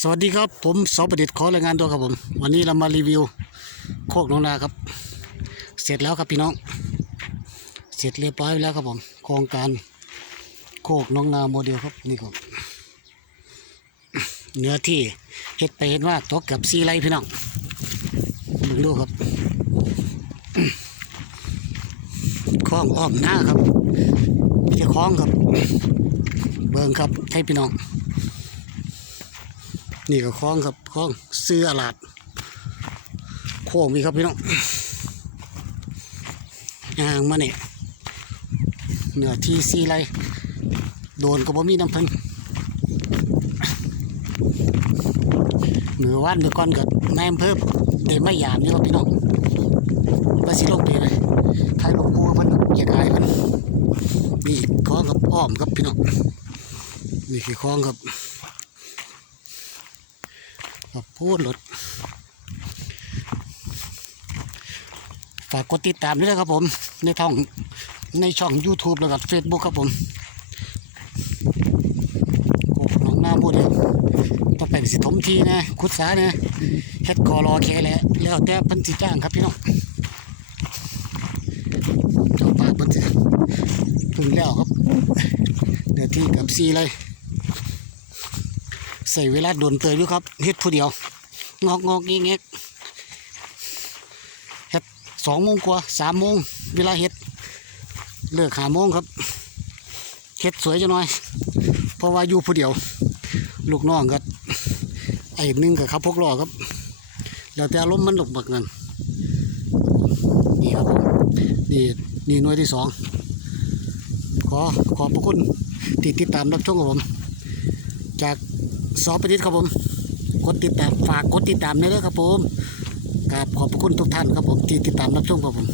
สวัสดีครับผมสอประดิษฐ์ขอรายงานตัวครับผม วันนี้เรามารีวิวโคกน้องนาครับ เสร็จแล้วครับพี่น้อง เสร็จเรียบร้อยแล้วครับผม โครงการโคกน้องนาโมเดลครับนี่ครับเนื้อที่เฮ็ดไปเห็นว่าตกเกับซีไรพี่น้องมึงดูครับคล้องอ้อมหน้าครับไม่ใช่คล้องครับ เบิ่งครับให้พี่น้อง นี่ก็คล้องครับคล้องเสื้อหลาดโค้งมีครับพี่น้องอ่างมาเนี่ยเหนือที่ซีไรโดนก็บ่มีน้ำพึ่งมือว่านมือก้อนกับนายอำเภอเดไม่ยามนี่ครับพี่น้องไปสิลงไปเลยใครลงกูเพิ่นอยากอายเพิ่นนี่คล้องกับอ้อมครับพี่น้องนี่คือคล้องครับ ขอบพูดรถฝากกดติดตามด้วยนะครับผม ในท่องในช่อง YouTube แล้วก็ Facebook ครับผมโอ้น้องหน้าบูดต้องไปสิถมทีนะคุดสานะเฮ็ดคอรอแค่แหละแล้วแต่เพิ่นสิจ้างครับพี่น้องเจ้าปากเพิ่นสิถึงแล้วครับเดี๋ยวที่กับซีเลย ส่เวลาโดนเตยอยู่ครับเฮ็ดผู้เดียว งอกงอกเงี้ยเงี้ยเฮ็ดสองโมงกว่าสามโมงเวลาเฮ็ดเลิกหาโมงครับเฮ็ดสวยจังหน่อย เพราะว่าอยู่ผู้เดียว ลูกน้องก็ไอ้หนึ่งกับเขาพกล้อครับ แล้วแต่อารมณ์มันหลบบักนั่นนี่ครับนี่นี่หน่วยที่สองขอขอบพระคุณที่ติดตามรับชมกับผม จาก สอประดิษฐ์ครับผมกดติดตามฝากกดติดตามด้วยครับผมกราบขอบพระคุณทุกท่านครับผมที่ติดตามรับชมครับผม